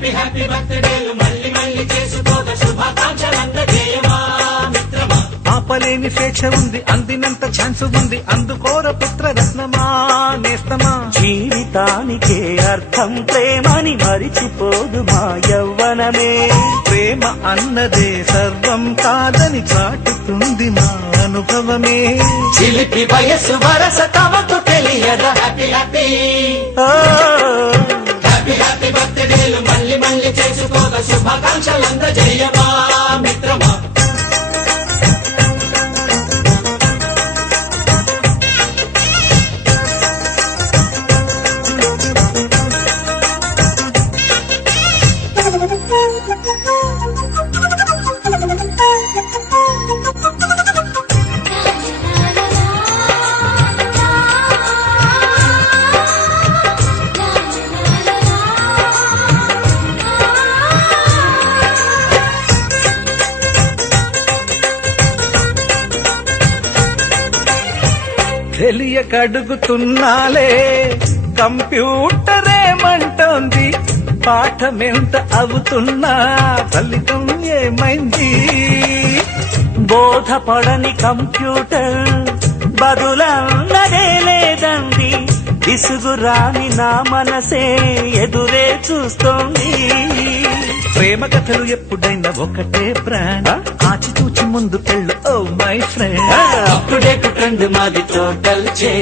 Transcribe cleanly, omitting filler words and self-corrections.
Happy happy బర్త్డేలు మళ్ళీ మళ్ళీ చేసుకోగా శుభాకాంక్షలందజేయమా మిత్రమా. ఆపలేని స్వేచ్ఛ ఉంది, అందినంత ఛాన్స్ ఉంది, అందుకోర పుత్ర రత్నమా నేస్తమా. జీవితానికే అర్థం ప్రేమని మరిచిపోదు మా యవ్వనమే. ప్రేమ అన్నదే సర్వం కాదని చాటుతుంది మా అనుభవమే. చిలిపి వయస్సు వరస తమకు తెలియదా హ్యాపీ హ్యాపీ హ్యాపీ హ్యాపీ బర్త్డేలు మళ్ళీ మళ్ళీ చేసుకోగా శుభాకాంక్షలందజేయమా మిత్రమా. తెలియకడుగుతున్నాలే కంప్యూటరేమంటోంది, పాఠమెంత అవుతున్నా ఫలితం ఏమైంది. బోధపడని కంప్యూటర్ బదులన్నదే లేదండి. విసుగురాని నా మనసే ఎదురే చూస్తోంది. ప్రేమ కథలు ఎప్పుడైనా ఒకటే బ్రాండ్, ఆచితూచి ముందుకెళ్ళు oh my friend. Up to date trend మాది టోటల్ చే